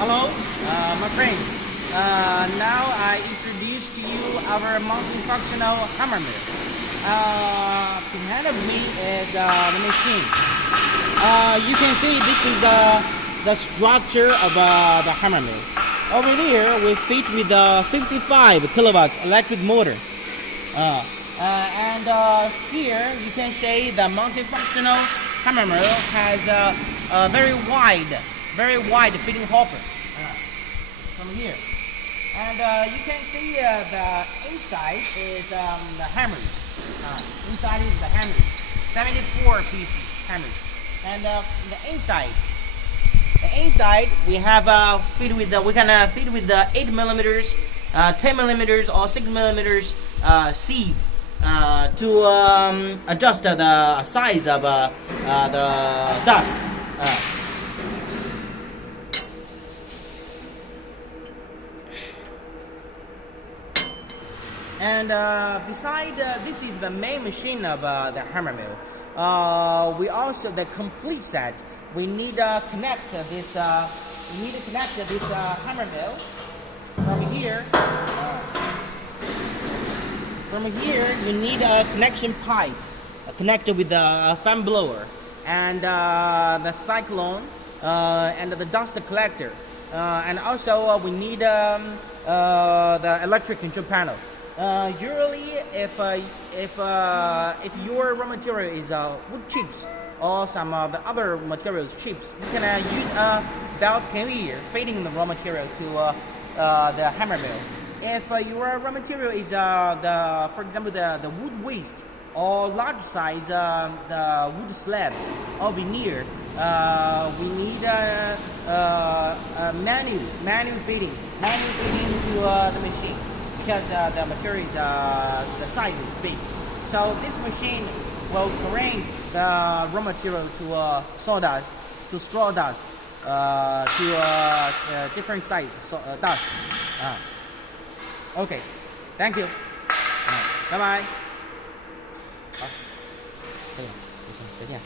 Hello, my friend. Now I introduce to you our multifunctional hammer mill. Behind of me is the machine. You can see this is the structure of the hammer mill. Over there we fit with the 55 kilowatts electric motor. And here you can see the multifunctional hammer mill has a very wide fitting hopper from here. And you can see the inside is the hammers. Inside is the hammers, 74 pieces hammers. And the inside we have we can fit with the 8 millimeters, 10 millimeters, or 6 millimeters sieve to adjust the size of the dust. And beside this is the main machine of the hammer mill. We also the complete set. We need to connect this. Hammer mill from here. From here, you need a connection pipe connected with the fan blower and the cyclone and the dust collector. And also we need the electric control panel. Usually, if your raw material is wood chips or some of the other materials chips, you can use a belt conveyor feeding the raw material to the hammer mill. If your raw material is for example the wood waste or large size the wood slabs or veneer, we need manual feeding to the machine, because the material is the size is big. So this machine will grind the raw material to sawdust, to straw dust, to different size dust. Okay, thank you. Bye bye. 好，可以，不行，再见。